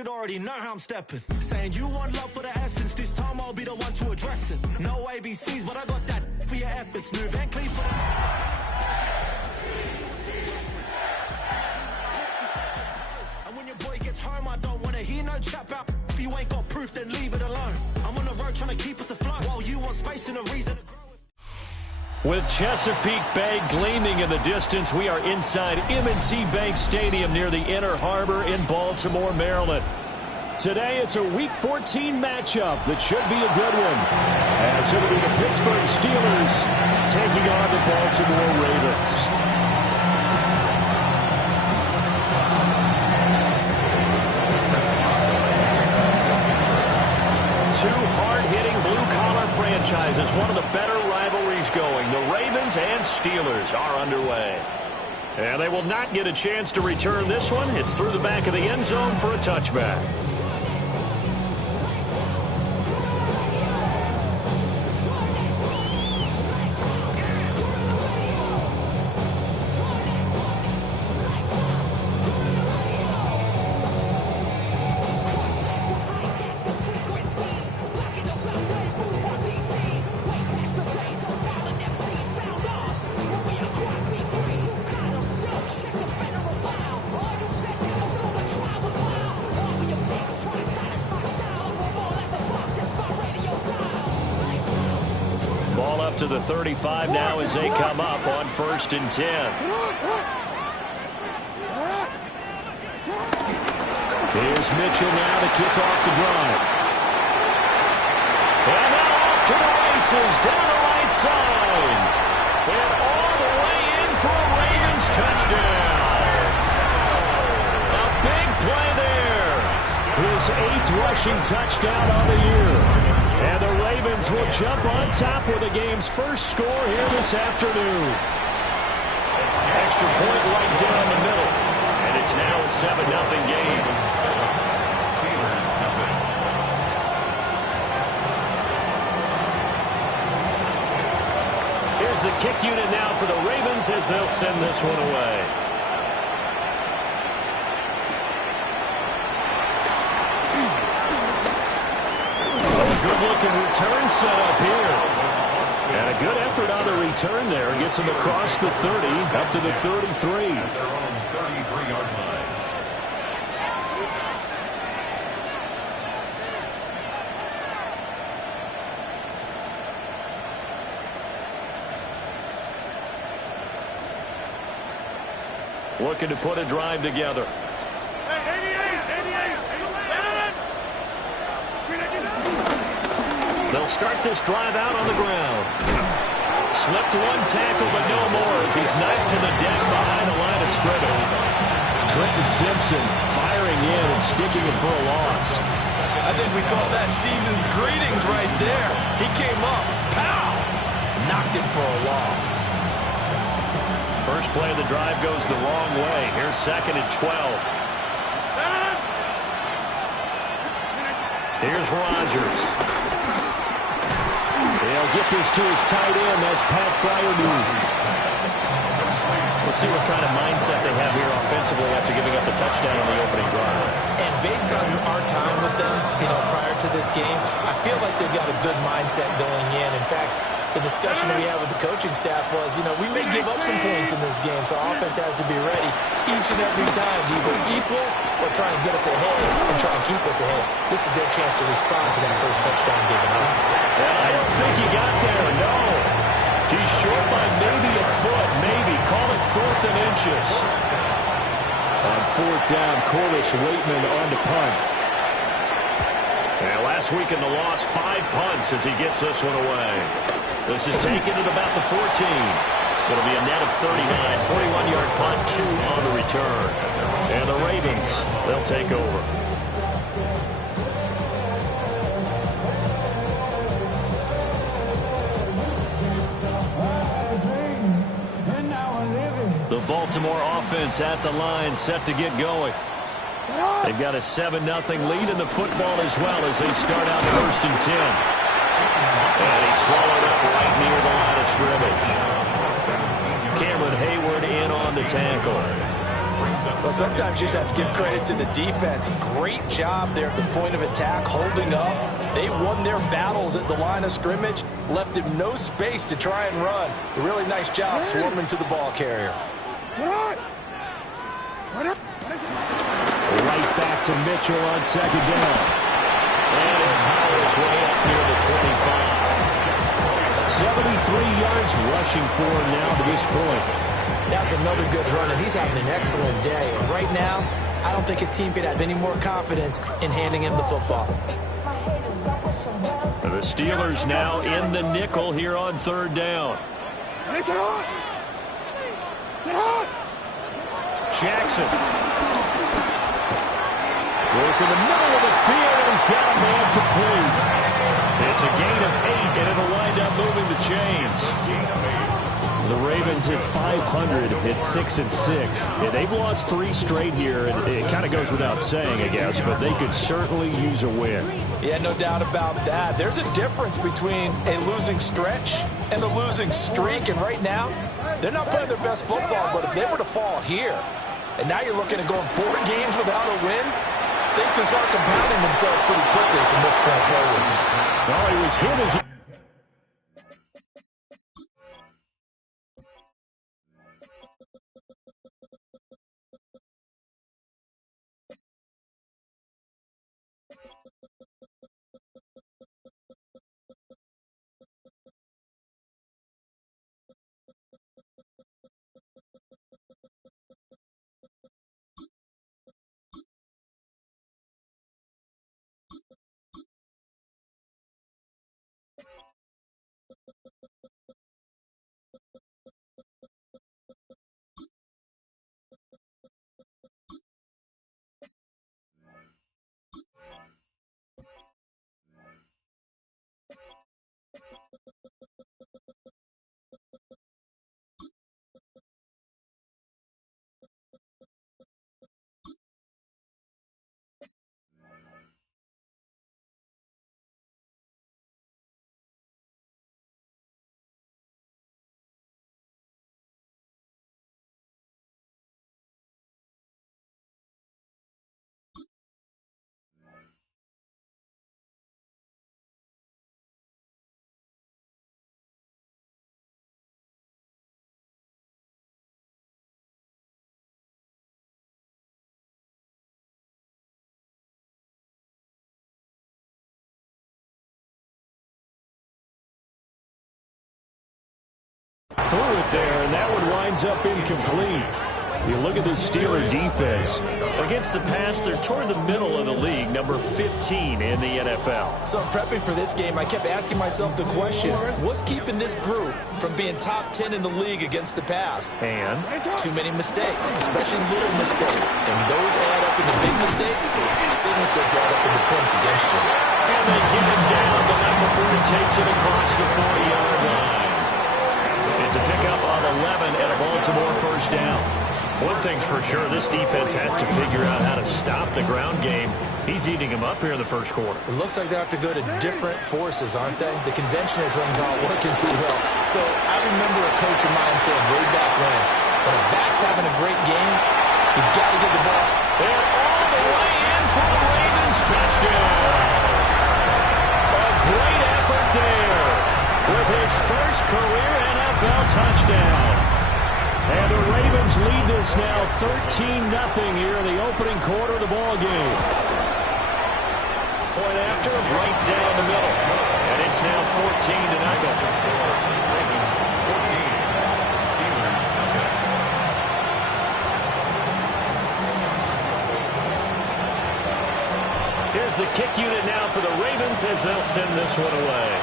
should already know how I'm stepping. Saying you want love for the essence, this time I'll be the one to address it. No ABCs, but I got that for your efforts. New Van Cleef for the... And when your boy gets home, I don't want to hear no chat about if you ain't got proof, then leave it alone. I'm on the road trying to keep us afloat while you want space and a reason to grow. With Chesapeake Bay gleaming in the distance, we are inside M&T Bank Stadium near the Inner Harbor in Baltimore, Maryland. Today, it's a Week 14 matchup that should be a good one, as it'll be the Pittsburgh Steelers taking on the Baltimore Ravens. Two hard-hitting blue-collar franchises, one of the better rivalries going. The Ravens and Steelers are underway. And they will not get a chance to return this one. It's through the back of the end zone for a touchback. Ball up to the 35 now as they come up on 1st and 10. Here's Mitchell now to kick off the drive. And now off to the races down the right side. And all the way in for a Ravens touchdown. A big play there. His 8th rushing touchdown of the year. And the Ravens will jump on top with the game's first score here this afternoon. Extra point right down the middle. And it's now a 7-0 game. Steelers nothing. Here's the kick unit now for the Ravens as they'll send this one away. Good-looking return set up here. And a good effort on the return there. Gets him across the 30, up to the 33. Their own 33-yard line. Looking to put a drive together. They'll start this drive out on the ground. Slipped one tackle, but no more as he's knifed to the deck behind the line of scrimmage. Trenton Simpson firing in and sticking him for a loss. I think we call that season's greetings right there. He came up, pow, knocked him for a loss. First play of the drive goes the wrong way. Here's 2nd and 12. Here's Rodgers. They'll get this to his tight end. That's Pat Freiermuth. We'll see what kind of mindset they have here offensively after giving up the touchdown on the opening drive. And based on our time with them, prior to this game, I feel like they've got a good mindset going in. In fact, the discussion that we had with the coaching staff was, we may give up some points in this game, so our offense has to be ready each and every time to either equal or try and get us ahead and try and keep us ahead. This is their chance to respond to that first touchdown given up. Well, I don't think he got there, no. He's short by maybe a foot, maybe. Call it 4th and inches. On 4th down, Corliss Waitman on to punt. And last week in the loss, 5 punts as he gets this one away. This is taken at about the 14. It'll be a net of 39. 41-yard punt, 2 on the return. And the Ravens, they'll take over. The Baltimore offense at the line, set to get going. They've got a 7-0 lead in the football as well as they start out 1st and 10. And he swallowed up right near the line of scrimmage. Cameron Hayward in on the tackle. Well, sometimes you just have to give credit to the defense. Great job there at the point of attack, holding up. They won their battles at the line of scrimmage, left him no space to try and run. A really nice job swarming to the ball carrier. Right back to Mitchell on second down. And it powers way up near the 25. 73 yards rushing for him now to this point. That's another good run, and he's having an excellent day. And right now, I don't think his team could have any more confidence in handing him the football. The Steelers now in the nickel here on third down. Jackson. Work in the middle of the field, and he's got a man complete. It's a gain of 8, and it'll wind up moving the chains. The Ravens at 500 at 6-6. Yeah, they've lost 3 straight here, and it kind of goes without saying, I guess, but they could certainly use a win. Yeah, no doubt about that. There's a difference between a losing stretch and a losing streak, and right now, they're not playing their best football, but if they were to fall here, and now you're looking at going 4 games without a win, things can start compounding themselves pretty quickly from this point forward. Well, he was hit as threw it there, and that one winds up incomplete. You look at the Steeler defense. Against the pass, they're toward the middle of the league, number 15 in the NFL. So prepping for this game, I kept asking myself the question, what's keeping this group from being top 10 in the league against the pass? And too many mistakes, especially little mistakes. And those add up into big mistakes. Big mistakes add up into points against you. And they get it down, but not before he takes it across the 40-yard line. It's a pickup on 11 and a Baltimore first down. One thing's for sure, this defense has to figure out how to stop the ground game. He's eating them up here in the first quarter. It looks like they have to go to different forces, aren't they? The conventional things aren't working too well. So I remember a coach of mine saying way back when a back's having a great game, you've got to get the ball. And all the way in for the Ravens touchdown. A great effort there with his first career NFL touchdown. And the Ravens lead this now 13-0 here in the opening quarter of the ball game. Point after, right down the middle. And it's now 14-0. Here's the kick unit now for the Ravens as they'll send this one away.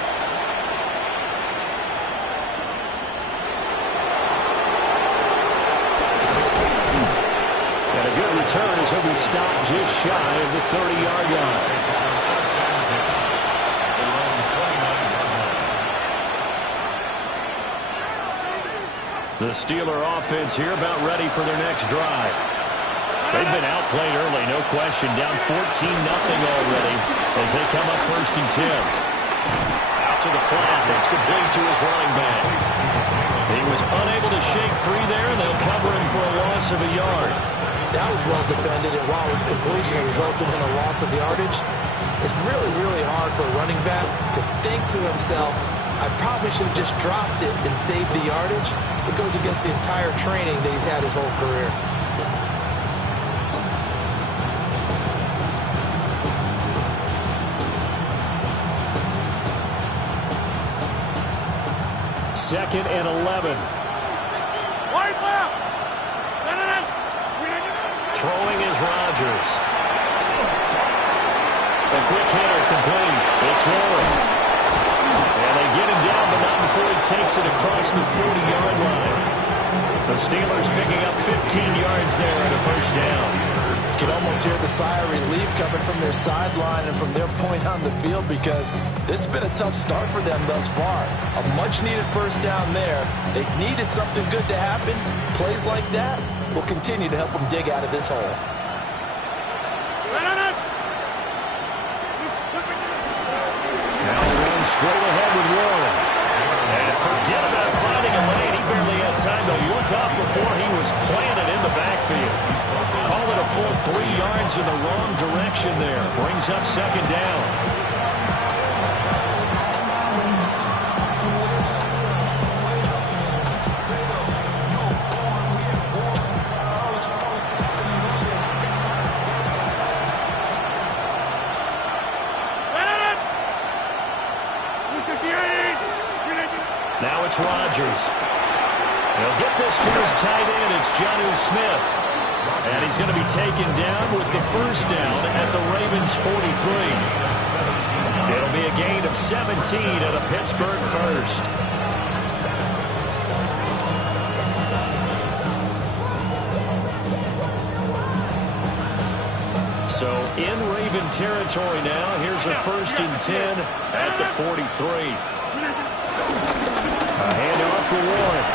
And a good return as he'll be stopped just shy of the 30-yard line. The Steeler offense here about ready for their next drive. They've been outplayed early, no question. Down 14-0 already as they come up 1st and 10. Out to the flat. That's complete to his running back. He was unable to shake free there, and they'll cover him for a loss of a yard. That was well defended, and while it was a completion that resulted in a loss of yardage, it's really, really hard for a running back to think to himself, I probably should have just dropped it and saved the yardage. It goes against the entire training that he's had his whole career. Second and 11. Throwing is Rodgers. A quick hitter complete. It's Warren. And they get him down, but not before he takes it across the 40-yard line. The Steelers picking up 15 yards there and a first down. You can almost hear the sigh of relief coming from their sideline and from their point on the field, because this has been a tough start for them thus far. A much-needed first down there. They needed something good to happen. Plays like that will continue to help them dig out of this hole. Now run straight ahead with Warren. And forget about finding a lane. He barely had time to look up before he was planted in the backfield. Call it a full 3 yards in the wrong direction there. Brings up second down. Now it's Rodgers. He'll get this to his tight end. It's Jonnu Smith. And he's going to be taken down with the first down at the Ravens' 43. It'll be a gain of 17 at a Pittsburgh first. So in Raven territory now. Here's a 1st and 10 at the 43. A handoff for Warren.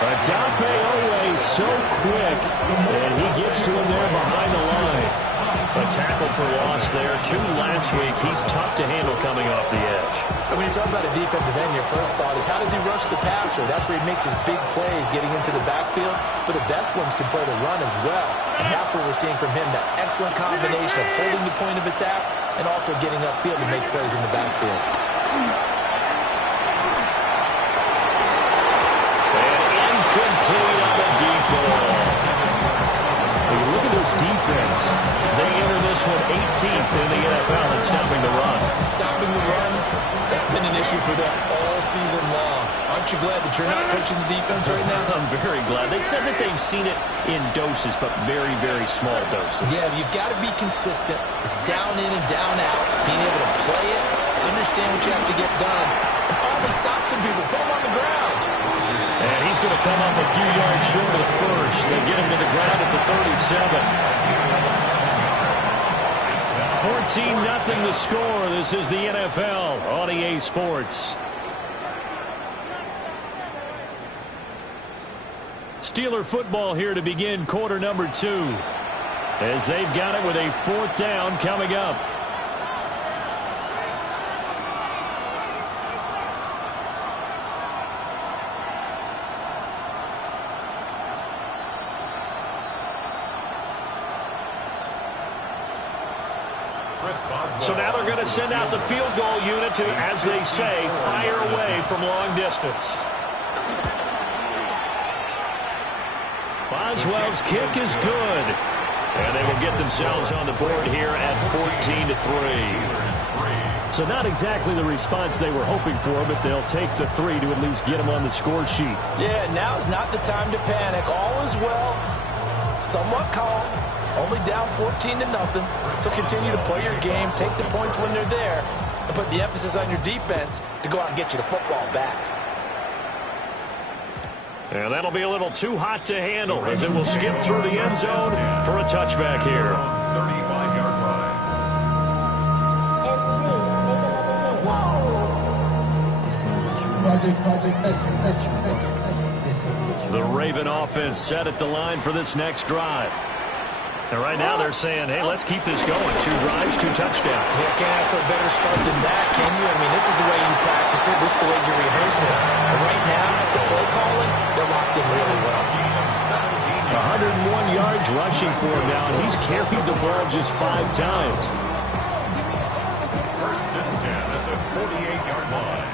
Odafe Oweh so quick, and he gets to him there behind the line. A tackle for loss there. 2 last week. He's tough to handle coming off the edge. And when you talk about a defensive end, your first thought is, how does he rush the passer? That's where he makes his big plays getting into the backfield. But the best ones can play the run as well. And that's what we're seeing from him, that excellent combination of holding the point of attack and also getting upfield to make plays in the backfield. Complete on the deep ball. When you look at this defense, they enter this one 18th in the NFL in stopping the run. Stopping the run, that's been an issue for them all season long. Aren't you glad that you're not coaching the defense right now? I'm very glad. They said that they've seen it in doses, but very, very small doses. Yeah, you've got to be consistent. It's down in and down out. Being able to play it, understand what you have to get done, and finally stop some people, put them on the ground. And he's going to come up a few yards short of the first. They get him to the ground at the 37. 14-0 the score. This is the NFL on EA Sports. Steeler football here to begin quarter number 2. As they've got it with a 4th down coming up. So now they're going to send out the field goal unit to, as they say, fire away from long distance. Boswell's kick is good. And they will get themselves on the board here at 14-3. So not exactly the response they were hoping for, but they'll take the 3 to at least get them on the score sheet. Yeah, now is not the time to panic. All is well. Somewhat calm. Only down 14-0. So continue to play your game, take the points when they're there, and put the emphasis on your defense to go out and get you the football back. And that'll be a little too hot to handle as it will skip through the end zone for a touchback here. 35-yard line. The Raven offense set at the line for this next drive. And right now they're saying, hey, let's keep this going. 2 drives, 2 touchdowns. Yeah, can't ask for a better start than that, can you? I mean, this is the way you practice it. This is the way you rehearse it. But right now, the rushing for him now, and he's carried the ball just 5 times. First and 10 at the 48-yard line.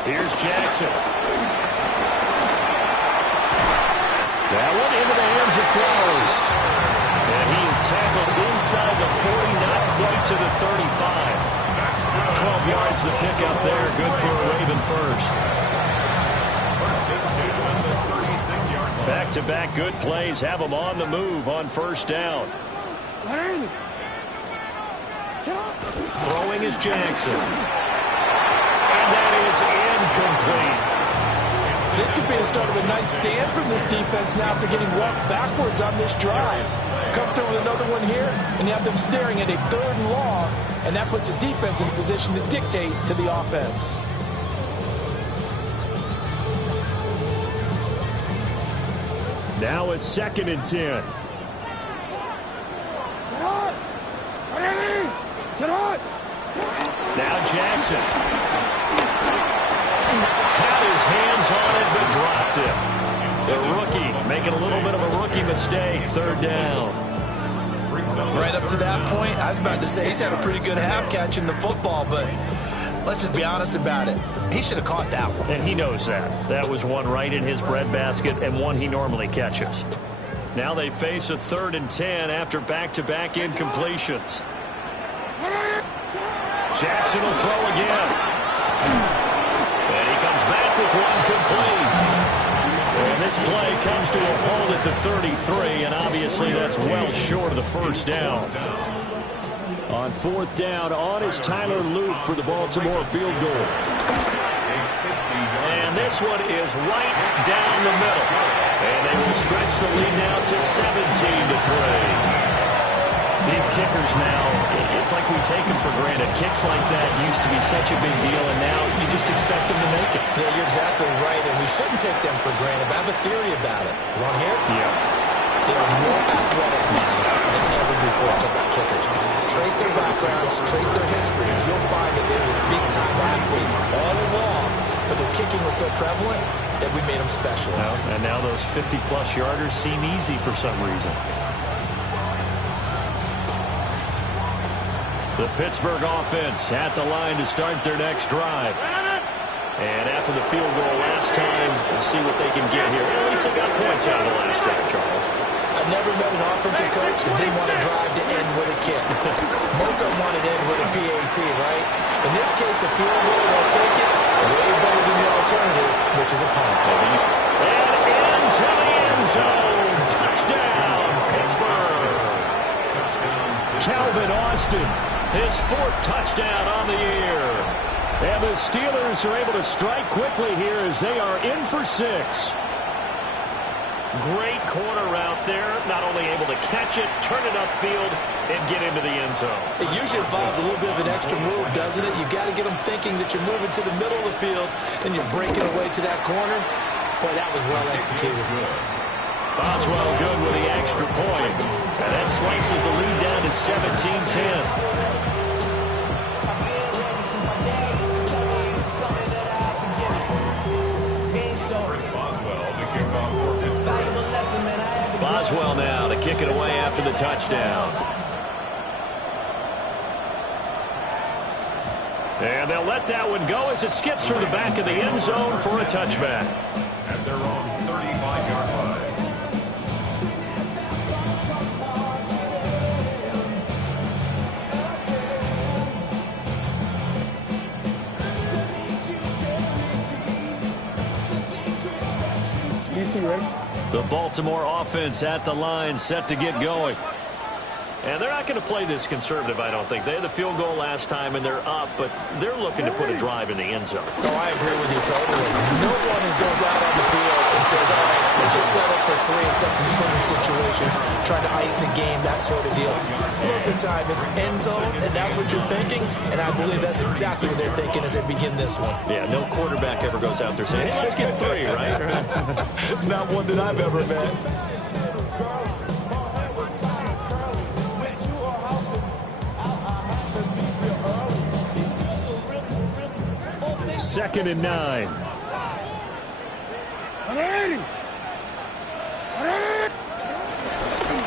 Here's Jackson. That one into the hands of Flowers. And he is tackled inside the 40, not quite to the 35. 12 yards to pick up there. Good for a Raven first. First and 10 at the 36-yard line. Back-to-back good plays have them on the move on first down. Throwing is Jackson. And that is incomplete. This could be the start of a nice stand from this defense now after getting walked backwards on this drive. Come through with another one here, and you have them staring at a 3rd and long, and that puts the defense in a position to dictate to the offense. Now it's 2nd and 10. Now Jackson. Had his hands on it, but dropped it. The rookie making a little bit of a rookie mistake. 3rd down. Right up to that point, I was about to say he's had a pretty good half catching the football, but let's just be honest about it. He should have caught that one. And he knows that. That was one right in his breadbasket and one he normally catches. Now they face a 3rd and 10 after back-to-back incompletions. Jackson will throw again. And he comes back with one complete. And this play comes to a hold at the 33, and obviously that's well short of the first down. On 4th down, on is Tyler Luke for the Baltimore field goal. And this one is right down the middle. And they will stretch the lead now to 17-3. These kickers now, it's like we take them for granted. Kicks like that used to be such a big deal, and now you just expect them to make it. Yeah, you're exactly right, and we shouldn't take them for granted. But I have a theory about it. You want to hear it? Yeah. They are more athletic now than ever before. Talk about kickers. Trace their backgrounds, trace their histories. You'll find that they were big-time athletes all along, but their kicking was so prevalent that we made them specialists. Well, and now those 50-plus yarders seem easy for some reason. The Pittsburgh offense at the line to start their next drive. And after the field goal last time, we'll see what they can get here. At least they got points out of the last drive, Charles. I've never met an offensive coach that didn't want to drive to end with a kick. Most of them want to end with a PAT, right? In this case, a field goal, they'll take it way better than the alternative, which is a punt. And into the end zone. Touchdown, Pittsburgh. Calvin Austin, his 4th touchdown on the year. And the Steelers are able to strike quickly here as they are in for 6. Great corner route there. Not only able to catch it, turn it upfield, and get into the end zone. It usually involves a little bit of an extra move, doesn't it? You've got to get them thinking that you're moving to the middle of the field, and you're breaking away to that corner. Boy, that was well executed. Boswell good with the extra point. And that slices the lead down to 17-10. Boswell now to kick it away after the touchdown. And they'll let that one go as it skips through the back of the end zone for a touchback. At their own 35-yard line. The Baltimore offense at the line, set to get going. And they're not going to play this conservative, I don't think. They had the field goal last time, and they're up, but they're looking to put a drive in the end zone. No, I agree with you totally. No one goes out on the field and says, all right, let's just settle for 3 except in certain situations, trying to ice a game, that sort of deal. Most of the time, it's end zone, and that's what you're thinking, and I believe that's exactly what they're thinking as they begin this one. Yeah, no quarterback ever goes out there saying, hey, let's get 3, right? Not one that I've ever met. 2nd and 9.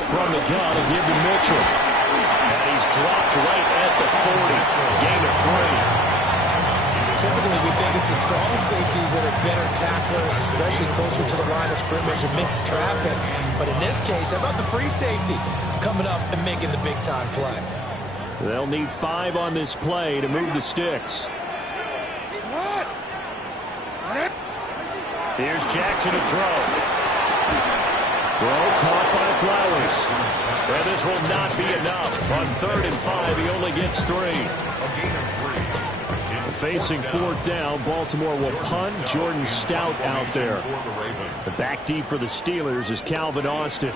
From the gun, a give to Mitchell. And he's dropped right at the 40. Gain of 3. Typically, we think it's the strong safeties that are better tacklers, especially closer to the line of scrimmage amidst traffic. But in this case, how about the free safety coming up and making the big-time play? They'll need 5 on this play to move the sticks. Here's Jackson to throw. Throw caught by Flowers. And this will not be enough. On 3rd and 5, he only gets 3. Facing 4th down, Baltimore will punt. Jordan Stout out there. The back deep for the Steelers is Calvin Austin.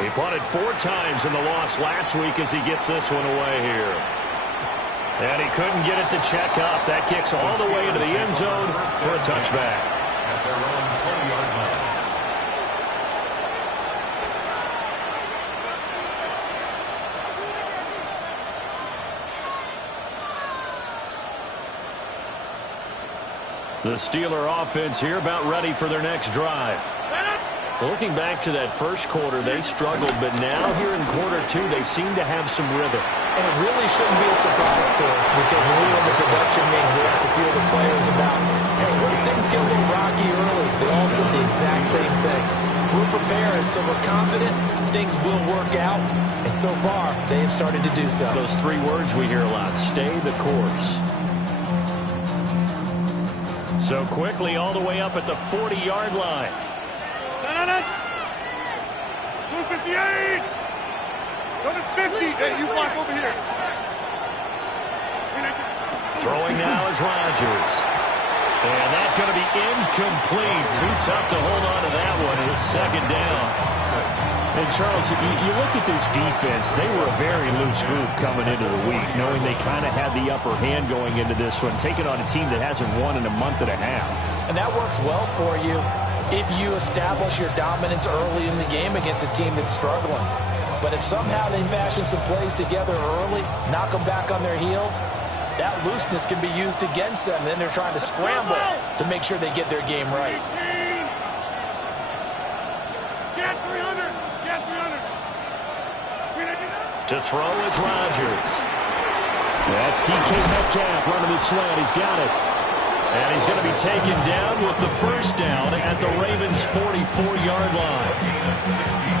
He punted 4 times in the loss last week as he gets this one away here. And he couldn't get it to check up. That kicks all the way into the end zone for a touchback. At their own 20-yard line. The Steeler offense here about ready for their next drive. Looking back to that first quarter, they struggled, but now here in quarter 2, they seem to have some rhythm. And it really shouldn't be a surprise to us because when we were in the production meetings, we asked a few of the players about, hey, what if things get a little rocky early? They all said the exact same thing. We're prepared, so we're confident things will work out. And so far, they have started to do so. Those 3 words we hear a lot, stay the course. So quickly all the way up at the 40-yard line. 258! Go to 50! Hey, you block over here. Throwing now is Rodgers. And that's going to be incomplete. Too tough to hold on to that one. It's 2nd down. And Charles, you look at this defense, they were a very loose group coming into the week, knowing they kind of had the upper hand going into this one, taking on a team that hasn't won in a month and a half. And that works well for you if you establish your dominance early in the game against a team that's struggling. But if somehow they fashion some plays together early, knock them back on their heels, that looseness can be used against them. Then they're trying to scramble to make sure they get their game right. To throw is Rodgers. That's DK Metcalf running the slant. He's got it. And he's going to be taken down with the 1st down at the Ravens' 44-yard line.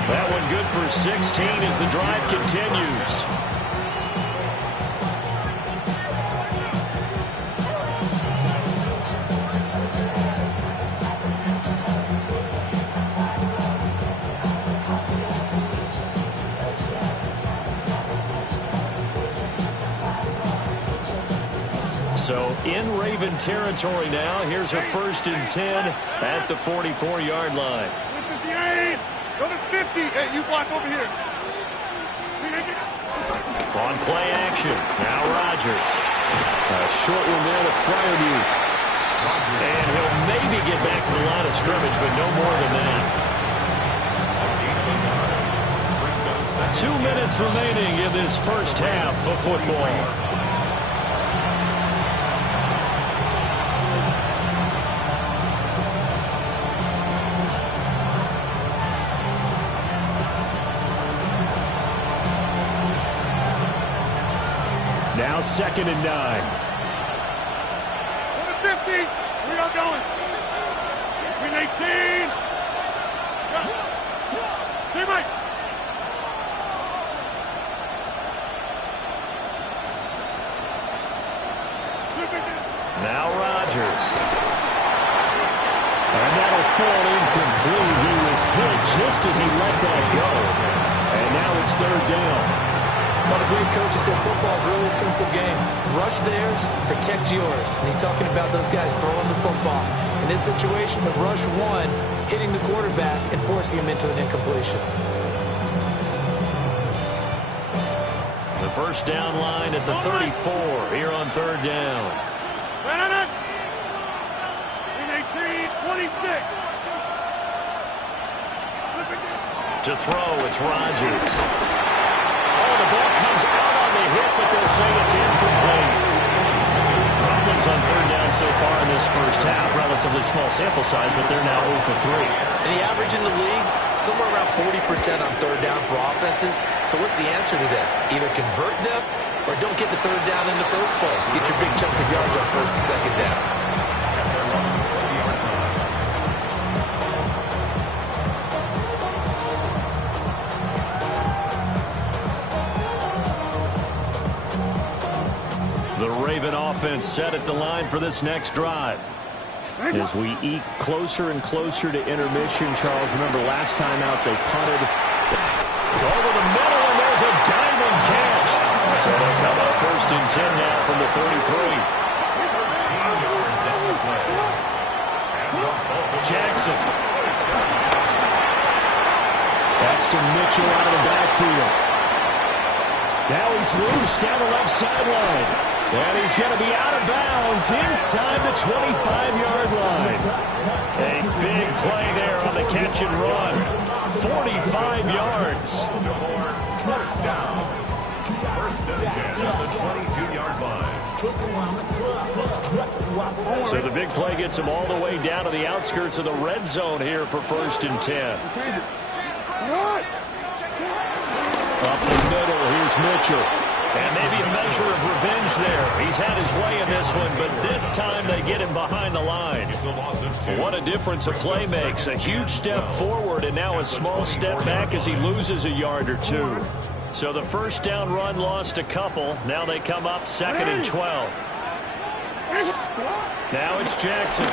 That one good for 16 as the drive continues. So in Raven territory now. Here's her 1st and 10 at the 44-yard line. 58! Go to 50! Hey, you block over here. On play action. Now Rodgers. A short one there to Freiermuth. And he'll maybe get back to the line of scrimmage, but no more than that. 2 minutes remaining in this first half of football. Now 2nd and 9. Go to 50! We are going. 18! Teammate! Now Rodgers. And that'll fall incomplete. He was hit just as he let that go. And now it's 3rd down. One of the great coaches said football is a really simple game. Rush theirs, protect yours. And he's talking about those guys throwing the football. In this situation, the rush one, hitting the quarterback and forcing him into an incompletion. The 1st down line at the 34 here on 3rd down. 26. To throw, it's Rodgers. Oh, the ball comes out on the hit, but they'll say it's incomplete. Cleveland's on third down so far in this first half. Relatively small sample size, but they're now 0 for 3. And the average in the league, somewhere around 40% on third down for offenses. So what's the answer to this? Either convert them or don't get the third down in the first place. Get your big chunks of yards on first and second down. The Raven offense set at the line for this next drive. As we eke closer and closer to intermission, Charles, remember last time out they punted over the middle, and there's a diamond catch. So they come up first and 10 now from the 33. Jackson. That's to Mitchell out of the backfield. Now he's loose down the left sideline. And he's going to be out of bounds inside the 25-yard line. A big play there on the catch and run. 45 yards. First down. First and 10 at the 22-yard line. So the big play gets him all the way down to the outskirts of the red zone here for first and 10. Up the middle, here's Mitchell. And maybe a measure of revenge there. He's had his way in this one, but this time they get him behind the line. What a difference a play makes. A huge step forward and now a small step back as he loses a yard or two. So the first down run lost a couple. Now they come up second and 12. Now it's Jackson.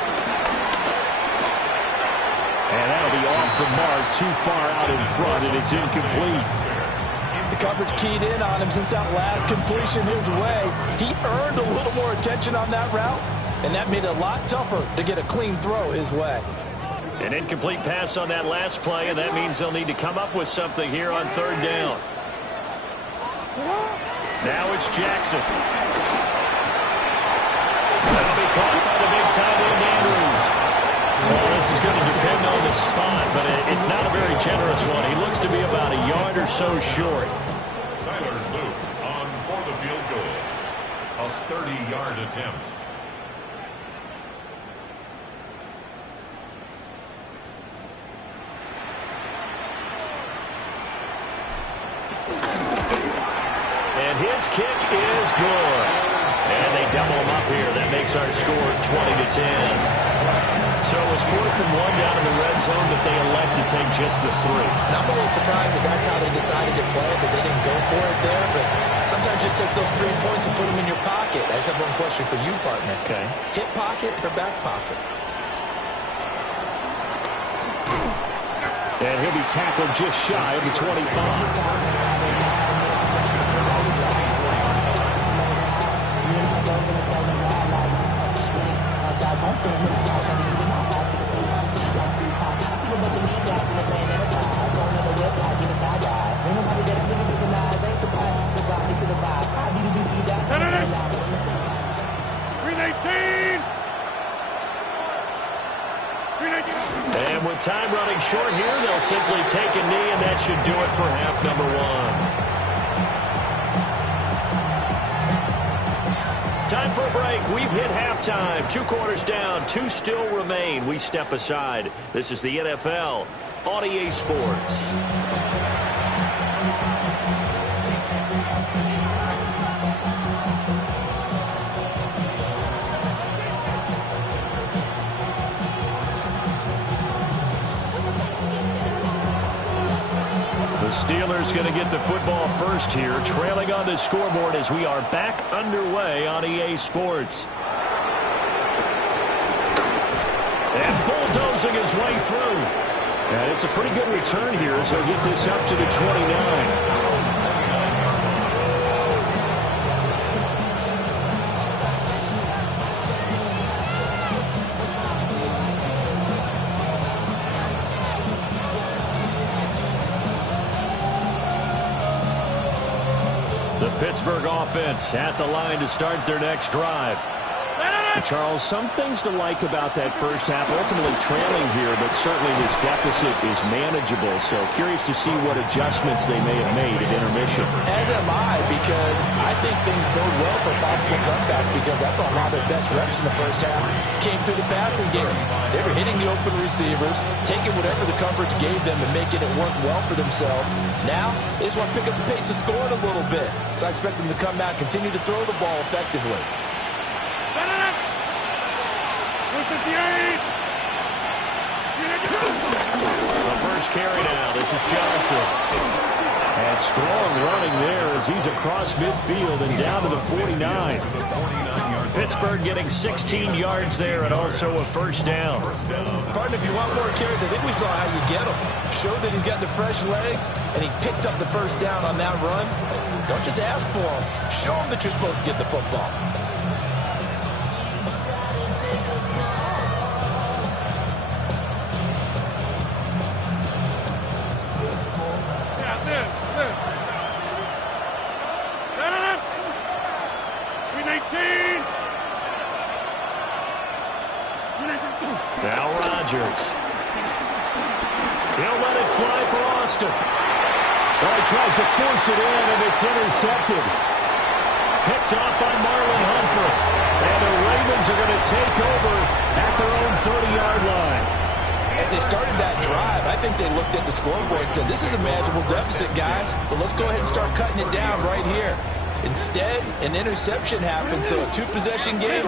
And that'll be off the mark, too far out in front, and it's incomplete. The coverage keyed in on him since that last completion his way. He earned a little more attention on that route, and that made it a lot tougher to get a clean throw his way. An incomplete pass on that last play, and that means they'll need to come up with something here on third down. Now it's Jackson. That'll be caught by the big tight end, Andrews. Well, this is going to depend on the spot, but it's not a very generous one. He looks to be about a yard or so short. Tyler Luke on for the field goal. A 30-yard attempt. And his kick is good. And they double him up here. That makes our score 20-10. So it was 4th and 1 down in the red zone, but they elect to take just the 3. And I'm a little surprised that that's how they decided to play, that they didn't go for it there. But sometimes just take those 3 points and put them in your pocket. I just have one question for you, partner. Okay. Hip pocket or back pocket? And he'll be tackled just shy of the 25. And with time running short here, they'll simply take a knee, and that should do it for half number 1. Time for a break. We've hit halftime. 2 quarters down. 2 still remain. We step aside. This is the NFL on EA Sports. The Steelers going to get the football first here, trailing on the scoreboard as we are back underway on EA Sports. And bulldozing his way through. And it's a pretty good return here as he'll get this up to the 29. The Pittsburgh offense at the line to start their next drive. Charles, some things to like about that first half. Ultimately trailing here, but certainly this deficit is manageable. So curious to see what adjustments they may have made at intermission. As am I, because I think things bode well for a possible comeback, because I thought a lot of their best reps in the first half came through the passing game. They were hitting the open receivers, taking whatever the coverage gave them and making it work well for themselves. Now, they just want to pick up the pace of scoring a little bit. So I expect them to come out and continue to throw the ball effectively. The first carry now. This is Johnson. And strong running there as he's across midfield and down to the 49. Pittsburgh getting 16 yards there and also a first down. Pardon, if you want more carries, I think we saw how you get him. Showed that he's got the fresh legs, and he picked up the first down on that run. Don't just ask for him. Show him that you're supposed to get the football. Now Rodgers. He'll let it fly for Austin. Well, he tries to force it in, and it's intercepted. Picked off by Marlon Humphrey. And the Ravens are going to take over at their own 30-yard line. As they started that drive, I think they looked at the scoreboard and said, this is a manageable deficit, guys, but let's go ahead and start cutting it down right here. Instead, an interception happened, so a two-possession game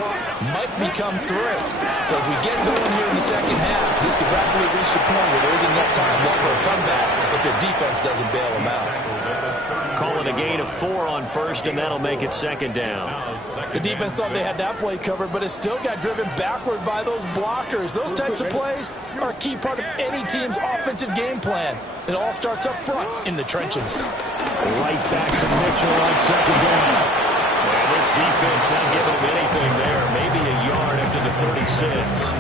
might become three. So as we get going here in the second half, this could rapidly reach the point where there isn't enough time left for a comeback if their defense doesn't bail them out. Calling a gain of 4 on first, and that'll make it second down. The defense thought they had that play covered, but it still got driven backward by those blockers. Those types of plays are a key part of any team's offensive game plan. It all starts up front in the trenches. Right back to Mitchell on second down. And this defense not giving him anything there. Maybe a yard up to the 36.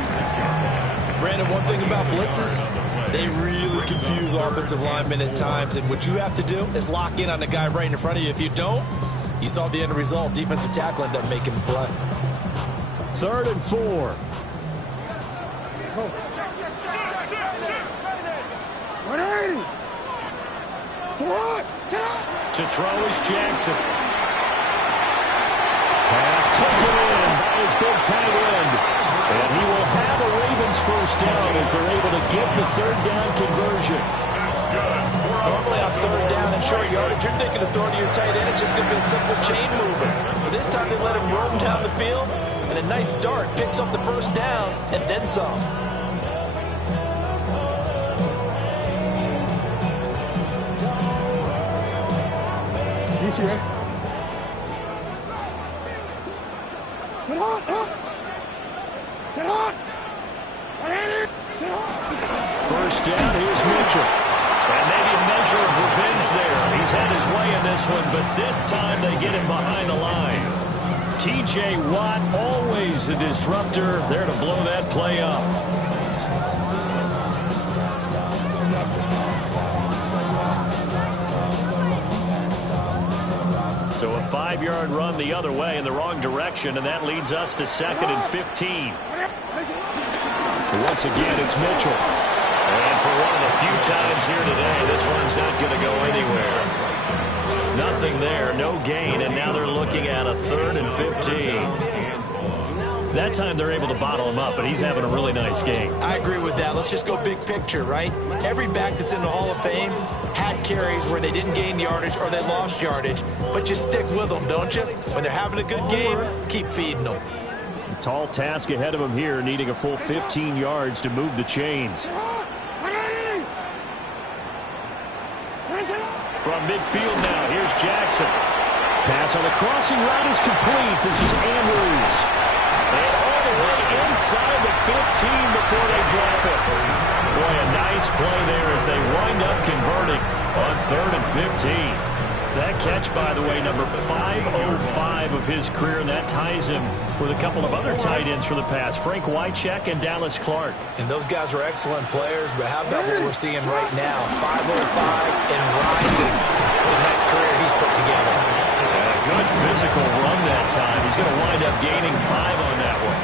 Brandon, one thing about blitzes, they really confuse offensive linemen at times. And what you have to do is lock in on the guy right in front of you. If you don't, you saw the end result. Defensive tackle ended up making the play. 3rd and 4. To throw is Jackson. Pass taken in by his big tight end. And he will have a Ravens first down as they're able to get the 3rd down conversion. Normally on 3rd down and short yardage, you're thinking of throwing to your tight end. It's just going to be a simple chain mover. But this time they let him roam down the field, and a nice dart picks up the first down and then some. First down, here's Mitchell. And maybe a measure of revenge there. He's had his way in this one, but this time they get him behind the line. T.J. Watt, always a disruptor, there to blow that play up. So a 5-yard run the other way in the wrong direction, and that leads us to 2nd and 15. Once again, it's Mitchell. And for one of the few times here today, this run's not going to go anywhere. Nothing there, no gain, and now they're looking at a 3rd and 15. That time they're able to bottle him up, but he's having a really nice game. I agree with that. Let's just go big picture, right? Every back that's in the Hall of Fame had carries where they didn't gain yardage or they lost yardage, but you stick with them, don't you? When they're having a good game, keep feeding them. A tall task ahead of him here, needing a full 15 yards to move the chains. From midfield now, here's Jackson. Pass on the crossing route is complete. This is Andrews. And all the way inside the 15 before they drop it. Boy, a nice play there as they wind up converting on 3rd and 15. That catch, by the way, number 505 of his career, and that ties him with a couple of other tight ends for the past, Frank Wycheck and Dallas Clark. And those guys were excellent players, but how about what we're seeing right now? 505 and rising. What a nice career he's put together. And a good physical run that time. He's going to wind up gaining 5 on that one.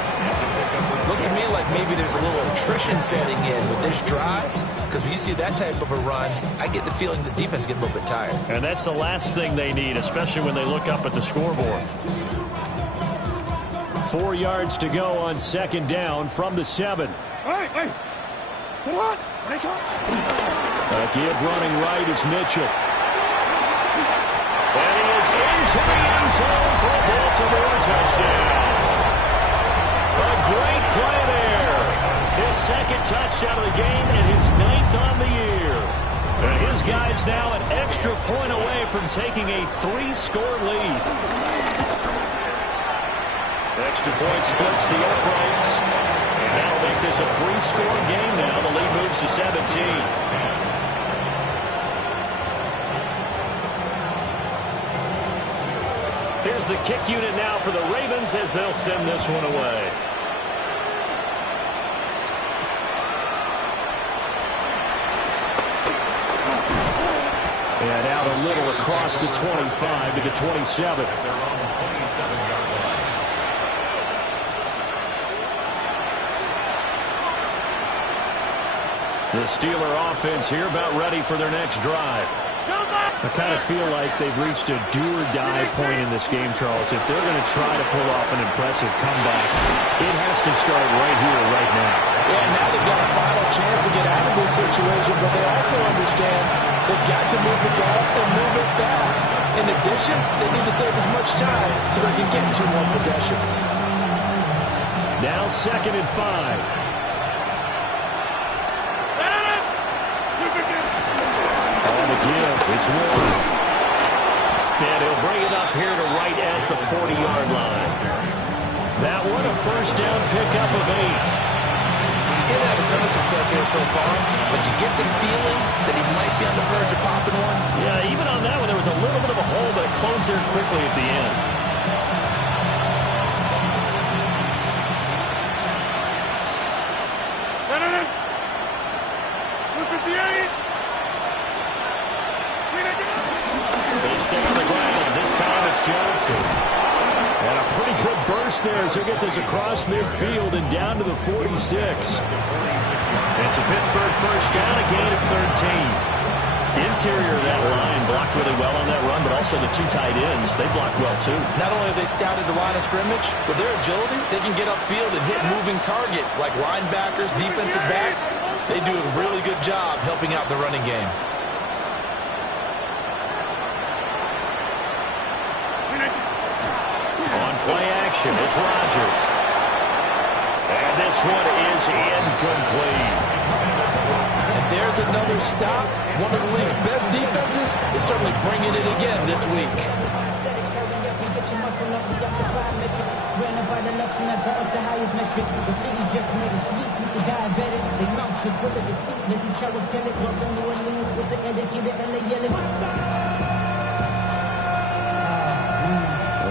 Looks to me like maybe there's a little attrition setting in with this drive, because when you see that type of a run, I get the feeling the defense get a little bit tired. And that's the last thing they need, especially when they look up at the scoreboard. 4 yards to go on second down from the 7. Hey. A give running right is Mitchell. That is into the end zone for a Baltimore touchdown. A great play there. His second touchdown of the game and his 9th on the year. And his guys now an extra point away from taking a 3-score lead. Extra point splits the uprights. And that'll make this a 3-score game now. The lead moves to 17. Here's the kick unit now for the Ravens as they'll send this one away. And out a little across the 25 to the 27. The Steeler offense here about ready for their next drive. I kind of feel like they've reached a do-or-die point in this game, Charles. If they're going to try to pull off an impressive comeback, it has to start right here, right now. Yeah, now they've got a final chance to get out of this situation, but they also understand they've got to move the ball and move it fast. In addition, they need to save as much time so they can get 2 more possessions. Now 2nd and 5. It's Ward. And he'll bring it up here to right at the 40-yard line. That one a first down pickup of 8. He didn't have a ton of success here so far, but you get the feeling that he might be on the verge of popping one. Yeah, even on that one, there was a little bit of a hole, but it closed there quickly at the end. Johnson. And a pretty good burst there as he'll get this across midfield and down to the 46. It's a Pittsburgh first down, a gain of 13. Interior of that line blocked really well on that run, but also the 2 tight ends, they blocked well too. Not only have they scouted the line of scrimmage, with their agility, they can get upfield and hit moving targets like linebackers, defensive backs. They do a really good job helping out the running game. Play action, it's Rodgers. And this one is incomplete. And there's another stop. One of the league's best defenses is certainly bringing it again this week.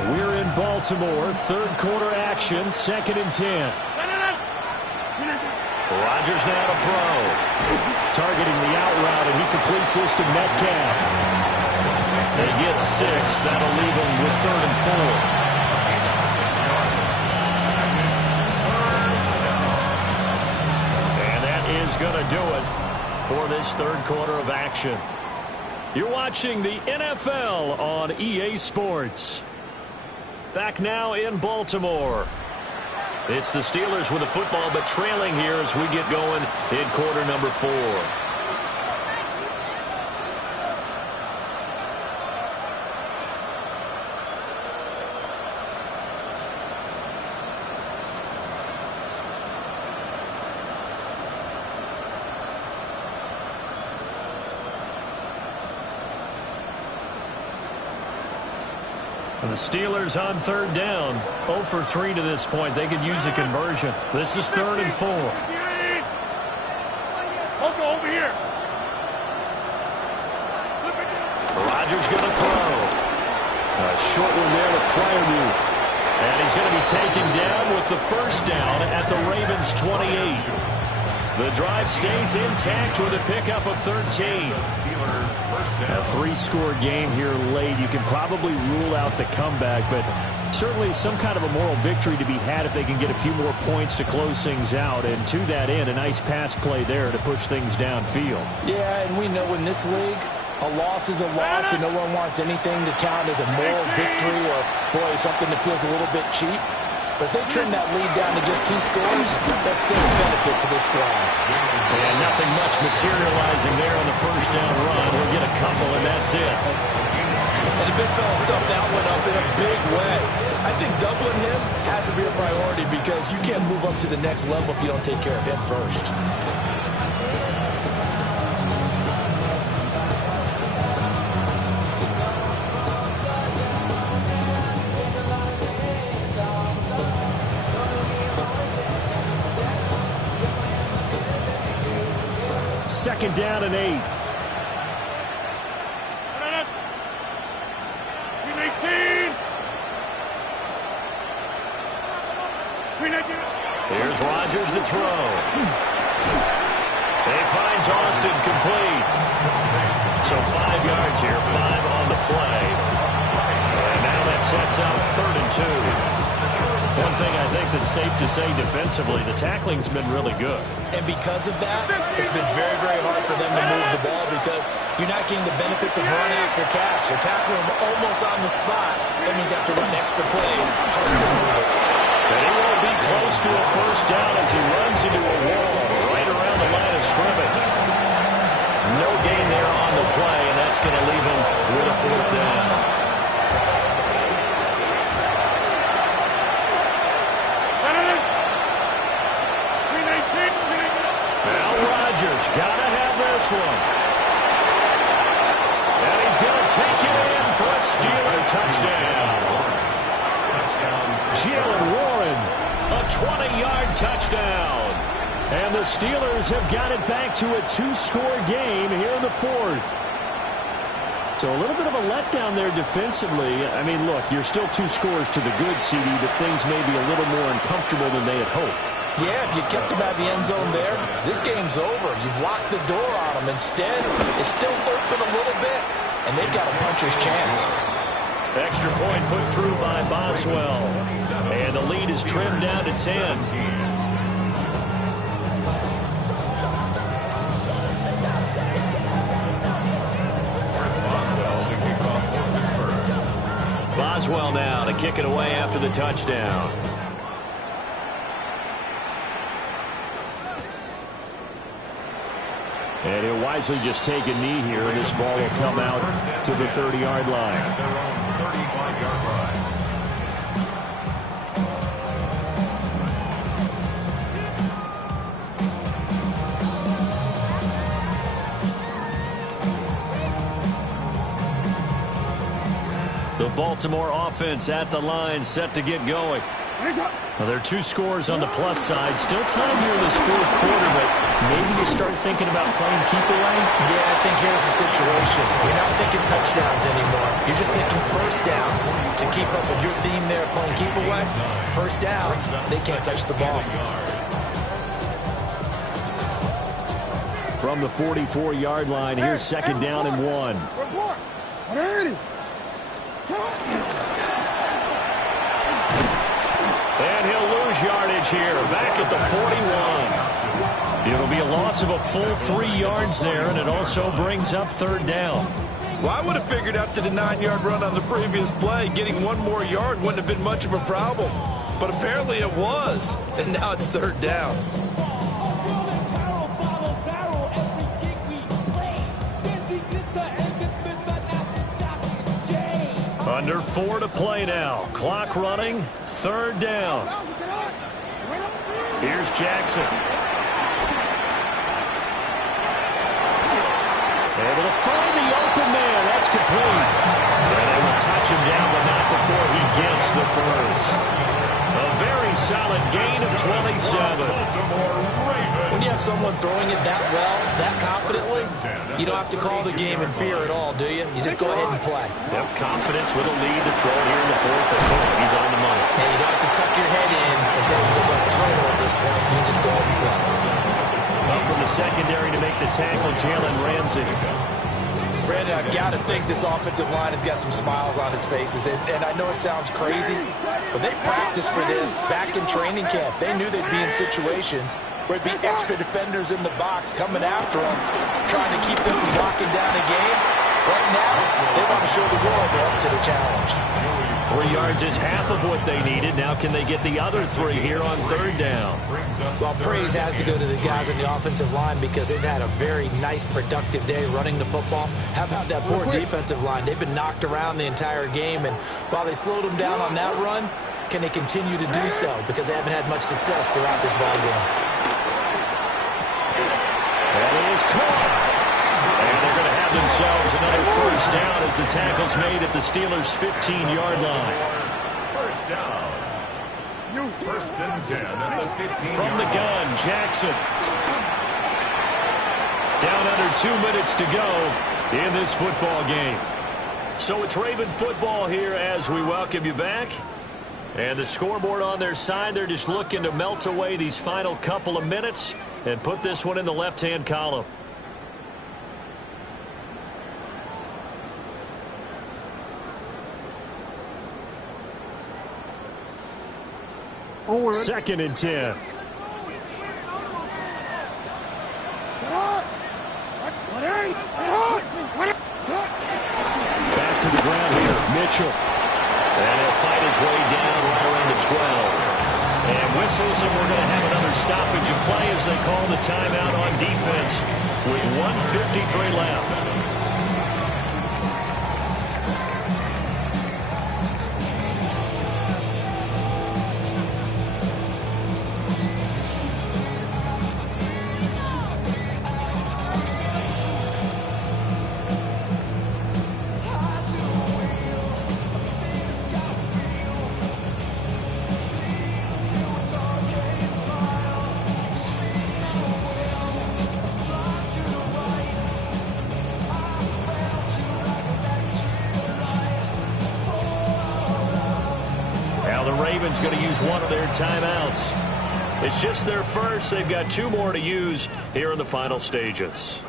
We're in Baltimore, 3rd quarter action, 2nd and 10. Rodgers now to throw. Targeting the out route, and he completes this to Metcalf. They get 6. That'll leave him with 3rd and 4. And that is going to do it for this 3rd quarter of action. You're watching the NFL on EA Sports. Back now in Baltimore. It's the Steelers with the football, but trailing here as we get going in quarter number 4. And the Steelers on 3rd down, 0 for 3 to this point. They could use a conversion. This is 3rd and 4. Over here. Rodgers going to throw. A short one there to Freiermuth. And he's going to be taken down with the first down at the Ravens' 28. The drive stays intact with a pickup of 13. A 3-score game here late. You can probably rule out the comeback, but Certainly some kind of a moral victory to be had if they can get a few more points to close things out. And to that end, a nice pass play there to push things downfield. Yeah, and we know in this league, a loss is a loss, and no one wants anything to count as a moral victory or, boy, something that feels a little bit cheap. But if they trim that lead down to just 2 scores, that's still a benefit to this squad. And nothing much materializing there on the first down run. We'll get a couple, and that's it. And the big fella stuffed that one up in a big way. I think doubling him has to be a priority because you can't move up to the next level if you don't take care of him first. Second down and 8. Here's Rodgers to throw. He finds Austin complete. So 5 yards here, 5 on the play. And now that sets up 3rd and 2. One thing I think that's safe to say defensively, the tackling's been really good. And because of that, it's been very, very hard for them to move the ball because you're not getting the benefits of run after catch. They're tackling them almost on the spot. That means you have to run extra plays, harder to move it. And he won't be close to a first down as he runs into a wall right around the line of scrimmage. No gain there on the play, and that's going to leave him with a 4th down. Now Rodgers got to have this one. And he's going to take it in for a Steeler touchdown. Jalen Warren, a 20-yard touchdown. And the Steelers have got it back to a 2-score game here in the 4th. So a little bit of a letdown there defensively. I mean, look, you're still 2 scores to the good, CD, but things may be a little more uncomfortable than they had hoped. Yeah, if you've kept them out of the end zone there, this game's over. You've locked the door on them. Instead, it's still open a little bit, and they've got a puncher's chance. Extra point put through by Boswell. And the lead is trimmed down to 10. Boswell now to kick it away after the touchdown. And he'll wisely just take a knee here, and this ball will come out to the 30-yard line. The Baltimore offense at the line, set to get going. Well, there are 2 scores on the plus side. Still time here in this 4th quarter, but maybe you start thinking about playing keep away? Yeah, I think here's the situation. You're not thinking touchdowns anymore. You're just thinking first downs. To keep up with your theme there, playing keep away, first downs, they can't touch the ball. From the 44-yard line, here's 2nd down and 1. And he'll lose yardage here, back at the 41. It'll be a loss of a full 3 yards there, and it also brings up 3rd down. Well, I would have figured after the 9-yard run on the previous play, getting 1 more yard wouldn't have been much of a problem. But apparently it was, and now it's 3rd down. Under 4 to play now. Clock running. 3rd down. Here's Jackson. Able to find the open man. That's complete. And they will touch him down, but not before he gets the first. A very solid gain of 27. When you have someone throwing it that well, that confidently, you don't have to call the game in fear at all, do you? You just go ahead and play. Yep, confidence with a lead to throw it here in the 4th. He's on the money. Yeah, you don't have to tuck your head in until you look like a turtle at this point. You can just go ahead and play. Up from the secondary to make the tackle, Jalen Ramsey. Brandon, I've got to think this offensive line has got some smiles on its faces. And I know it sounds crazy, but they practiced for this back in training camp. They knew they'd be in situations where it'd be extra defenders in the box coming after them, trying to keep them from locking down a game. Right now, they want to show the world they're up to the challenge. 3 yards is half of what they needed. Now can they get the other 3 here on 3rd down? Well, praise has to go to the guys on the offensive line because they've had a very nice, productive day running the football. How about that poor defensive line? They've been knocked around the entire game, and while they slowed them down on that run, can they continue to do so? Because they haven't had much success throughout this ball game. That is caught. And they're going to have themselves another 1st down as the tackle's made at the Steelers' 15-yard line. 1st down. 1st and 10 at the 15. From the gun, Jackson. Down under 2 minutes to go in this football game. So it's Raven football here as we welcome you back. And the scoreboard on their side, they're just looking to melt away these final couple of minutes and put this one in the left-hand column. Second and 10. Back to the ground here, Mitchell. And he'll fight his way down right around the 12. And whistles, and we're going to have another stoppage of play as they call the timeout on defense with 1:53 left. Ravens going to use one of their timeouts. It's just their first. They've got 2 more to use here in the final stages.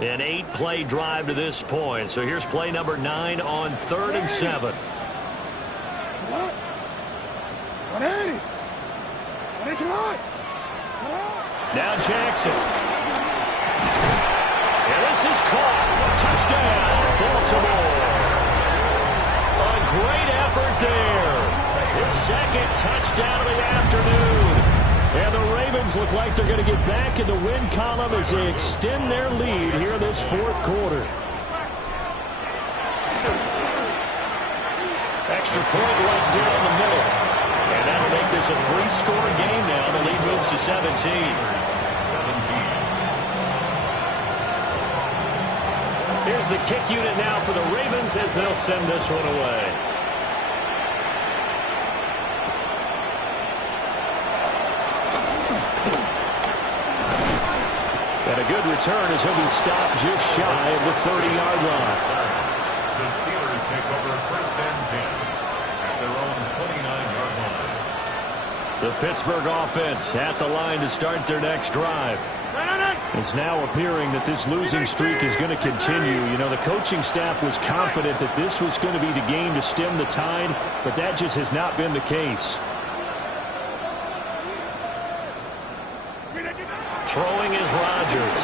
An 8-play drive to this point. So here's play number 9 on 3rd and 7. Now Jackson. And this is caught. Touchdown, Baltimore. A great effort there. His 2nd touchdown of the afternoon. And the Ravens look like they're going to get back in the win column as they extend their lead here in this 4th quarter. Extra point right down the middle. And that'll make this a 3-score game now. The lead moves to 17. Here's the kick unit now for the Ravens as they'll send this one away. And a good return as he'll be stopped just shy of the 30-yard line. The Steelers take over 1st and 10 at their own 29-yard line. The Pittsburgh offense at the line to start their next drive. It's now appearing that this losing streak is going to continue. You know, the coaching staff was confident that this was going to be the game to stem the tide, but that just has not been the case. Throwing is Rodgers.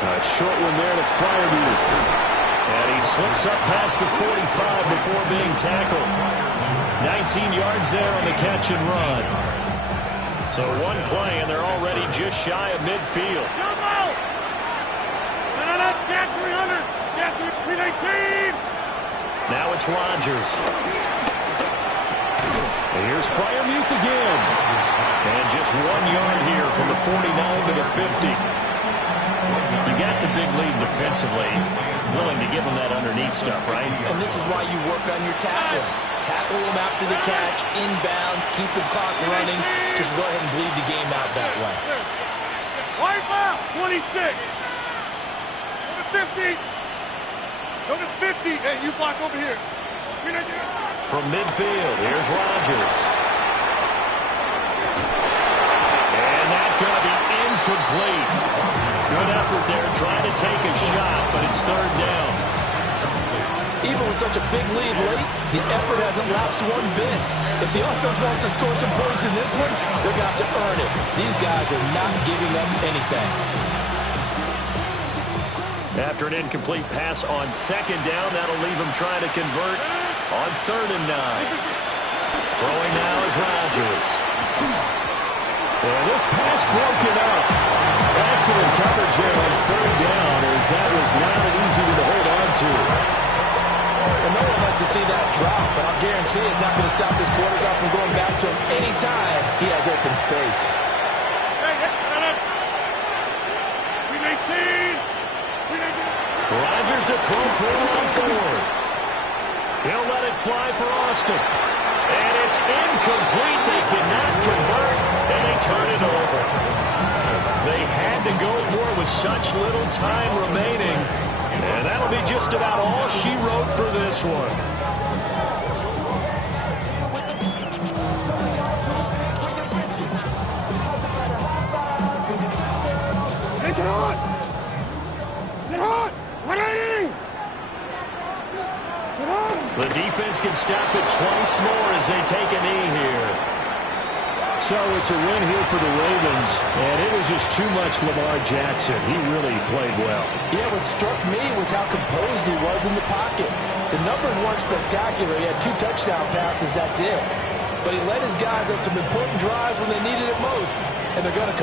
A short one there to Freiermuth. And he slips up past the 45 before being tackled. 19 yards there on the catch and run. So one play, and they're already just shy of midfield. Now it's Rodgers. And here's Freiermuth again. And just 1 yard here from the 49 to the 50. You got the big lead defensively. Willing to give them that underneath stuff, right? And this is why you work on your tackling. Tackle them after the catch, inbounds, keep the clock running. Just go ahead and bleed the game out that way. Wide foul, 26. Go to 50. Go to 50. Hey, you block over here. From midfield, here's Rodgers. And that's going to be incomplete. Good effort there, trying to take a shot, but it's third down. Even with such a big lead late, the effort hasn't lapsed one bit. If the offense wants to score some points in this one, they're going to have to earn it. These guys are not giving up anything. After an incomplete pass on second down, that'll leave him trying to convert on 3rd and 9. Throwing now is Rodgers. And this pass broken up. Excellent coverage there on 3rd down, as that was not an easy one to hold on to. Well, no one wants to see that drop, but I'll guarantee it's not going to stop this quarterback from going back to him any time he has open space. Rodgers to throw for on 4th. He'll let it fly for Austin. And it's incomplete. They cannot convert, and they turn it over. They had to go for it with such little time remaining. And that'll be just about all she wrote for this one. It's hot! It's hot! 180! The defense can stop it twice more as they take a knee here. So it's a win here for the Ravens, and it was just too much Lamar Jackson. He really played well. Yeah, what struck me was how composed he was in the pocket. The numbers weren't spectacular. He had 2 touchdown passes, that's it. But he led his guys on some important drives when they needed it most, and they're going to come.